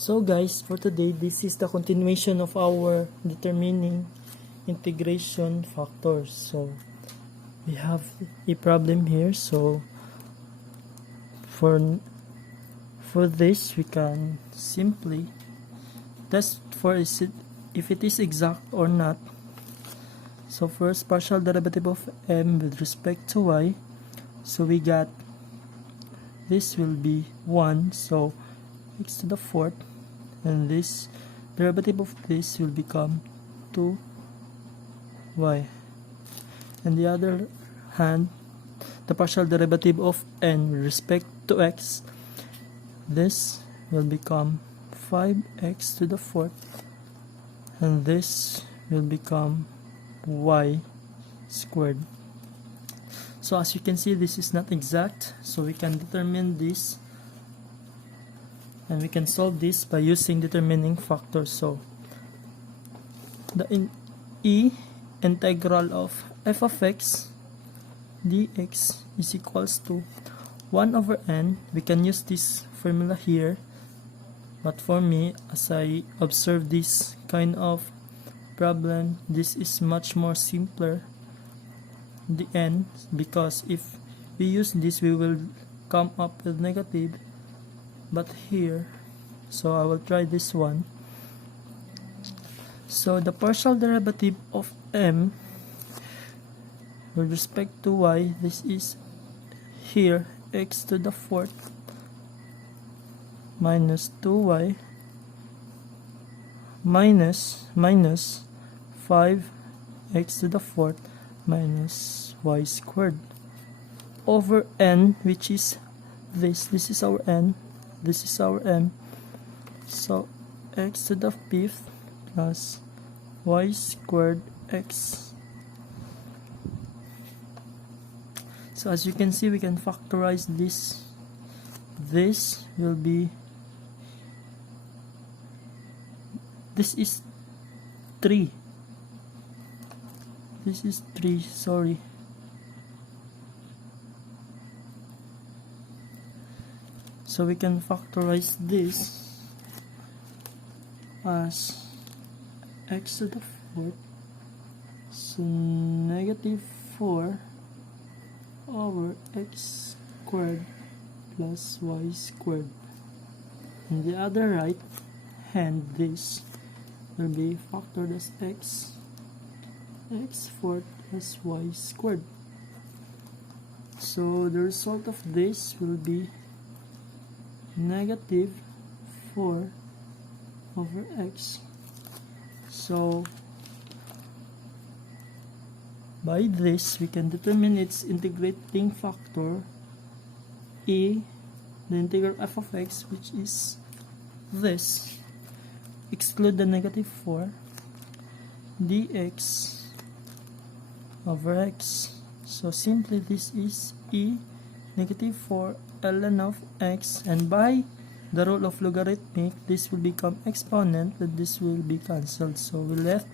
So guys, for today, this is the continuation of our determining integration factors. So we have a problem here. So for this, we can simply test for if it is exact or not. So first, partial derivative of m with respect to y. So we got this will be 1. So x to the fourth, and this derivative of this will become 2y. And the other hand, the partial derivative of n with respect to x, this will become 5x to the fourth, and this will become y squared. So as you can see, this is not exact, so we can determine this and we can solve this by using determining factors. So the integral of f of x dx is equals to 1 over n. We can use this formula here, but for me, as I observe this kind of problem, this is much more simpler, the n, because if we use this, we will come up with negative. But here, so I will try this one. So the partial derivative of m with respect to y, this is here x to the fourth minus 2y minus 5x to the fourth minus y squared over n, which is this is our n, this is our m. So x to the fifth plus y squared x. So as you can see, we can factorize this. This will be, this is 3. This is 3, sorry. So we can factorize this as x to the fourth, so negative 4 over x squared plus y squared. On the other right hand, this will be factored as x fourth plus y squared. So the result of this will be negative 4 over x. So by this, we can determine its integrating factor, the integral f of x, which is this. Exclude the negative 4 dx over x. So simply this is negative 4 ln of x, and by the rule of logarithmic, this will become exponent, and this will be cancelled. So we left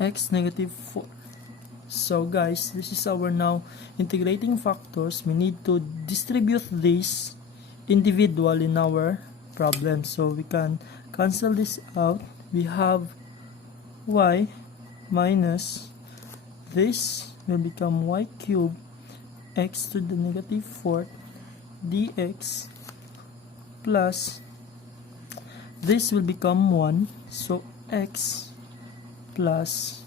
x negative 4. So guys, this is our now integrating factors. We need to distribute this individually in our problem. So we can cancel this out. We have y minus this will become y cubed x to the negative fourth dx plus this will become 1, so x plus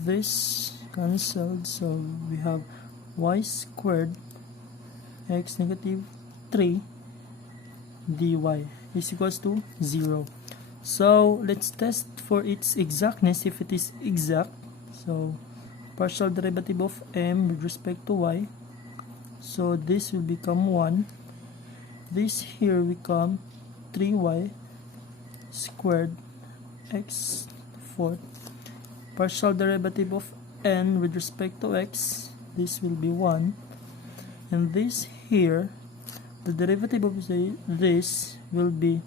this cancelled, so we have y squared x negative 3 dy is equals to 0. So let's test for its exactness, if it is exact. So partial derivative of m with respect to y, so this will become 1, this here become 3y squared x fourth. Partial derivative of n with respect to x, this will be 1, and this here, the derivative of this will be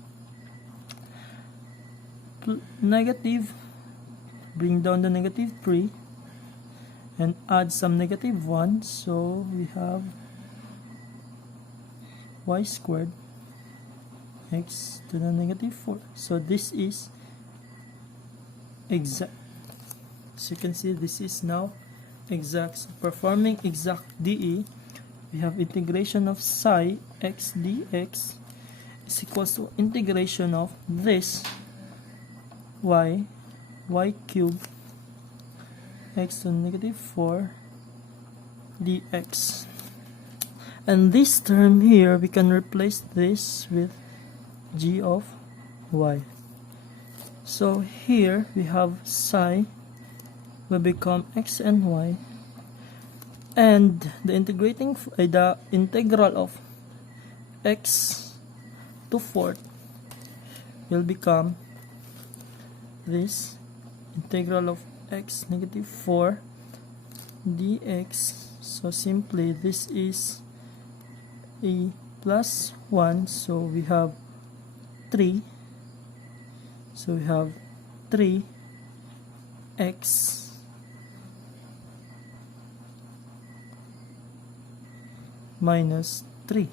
negative, bring down the negative 3 and add some negative 1, so we have y squared x to the negative 4. So this is exact. As you can see, this is now exact. So performing exact DE, we have integration of psi x dx is equals to integration of this y cubed x to the negative 4 dx. And this term here, we can replace this with g of y. So here we have psi will become x and y, and the integral of x to 4 will become this integral of x negative 4 dx. So simply this is a plus 1, so we have 3. So we have 3x minus 3.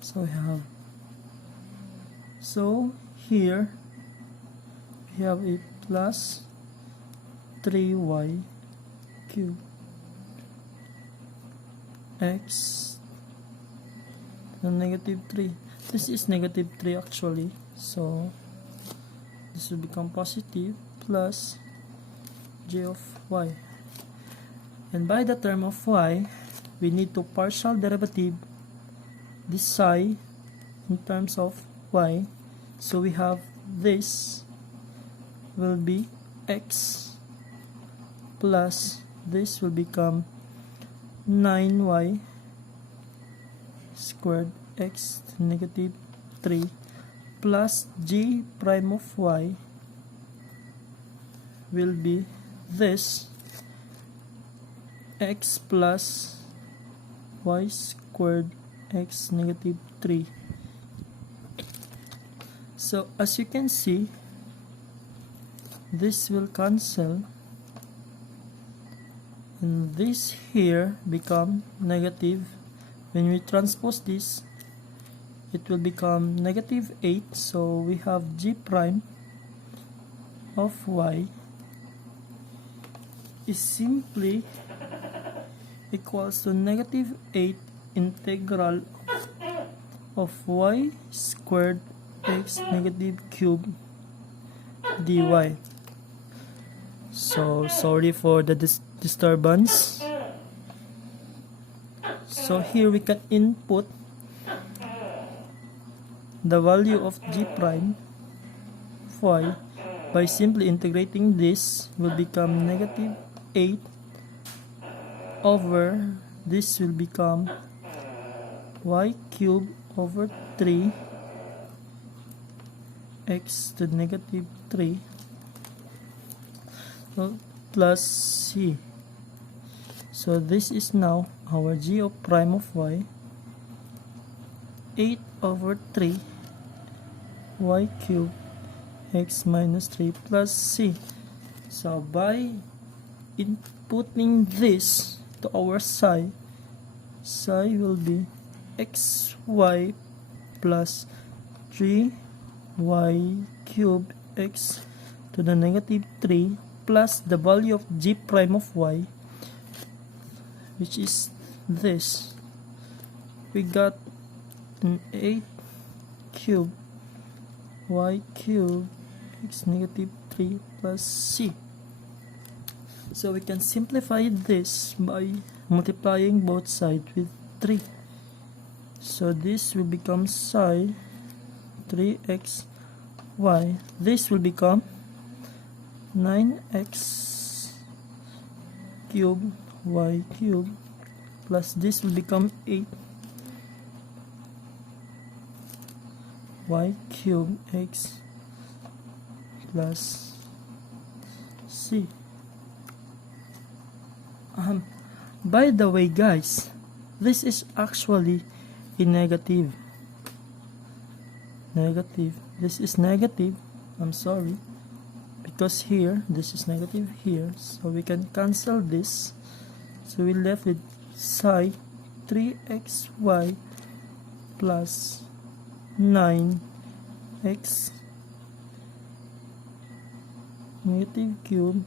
So we have, so here we have a plus 3y cubed x and negative 3. This is negative 3 actually, so this will become positive plus g of y. And by the term of y, we need to partial derivative this psi in terms of y. So we have this will be x plus this will become 9y squared x to negative 3 plus g prime of y will be this x plus y squared x negative 3. So as you can see, this will cancel and this here become negative. When we transpose this, it will become negative 8. So we have g prime of y is simply equals to negative 8 integral of y squared x negative cube dy. So sorry for the disturbance. So here we can input the value of g prime of y by simply integrating. This will become negative 8 over this will become y cubed over 3 x to negative 3 plus c. So this is now our g of prime of y, 8 over 3 y cubed x minus 3 plus c. So by inputting this to our psi will be xy plus 3y cubed x to the negative 3 plus the value of g prime of y, which is this. We got an 8 cubed y cubed x negative 3 plus c. So we can simplify this by multiplying both sides with 3. So this will become psi 3xy. This will become 9x cubed y cubed plus this will become 8 y cubed x plus c. By the way guys, this is actually a negative. This is negative, I'm sorry, because here this is negative here, so we can cancel this So we left with psi 3xy plus 9x negative cube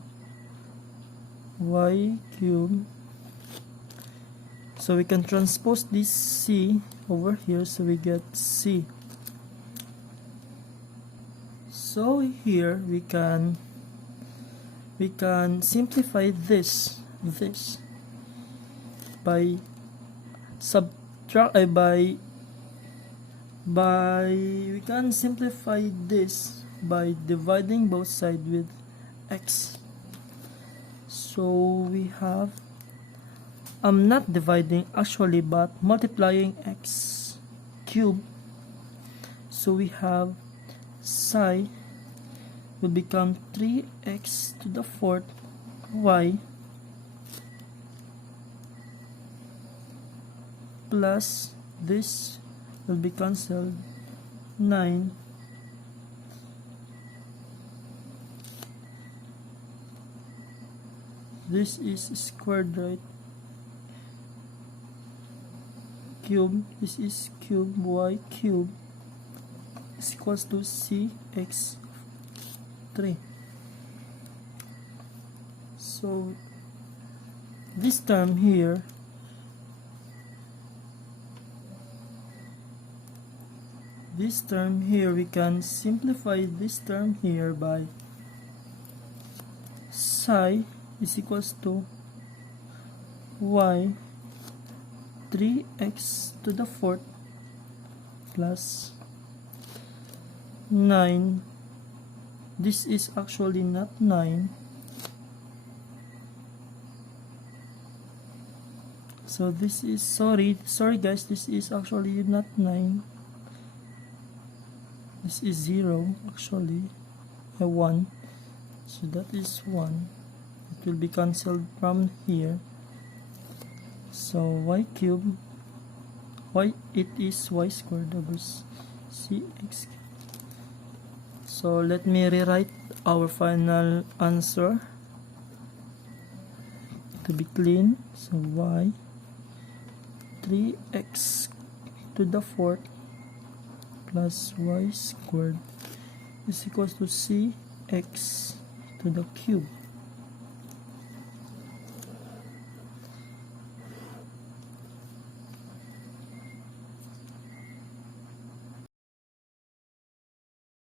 y cube. So we can transpose this c over here, so we get c. So here we can simplify this by we can simplify this by dividing both sides with x. So we have, I'm not dividing actually, but multiplying x cube. So we have psi will become 3x to the 4th y plus this will be cancelled, 9 this is squared, right? Cube, this is cube, y cube is equals to cx3. So this term here we can simplify this term here by psi is equals to y 3x to the 4th plus 9. This is actually not 9. So this is, sorry guys, this is actually not 9. This is 0 actually, a 1. So that is 1. It will be cancelled from here. So y cube, it is y squared over cx. So let me rewrite our final answer to be clean. So y 3x to the 4th plus y squared is equals to cx to the cube.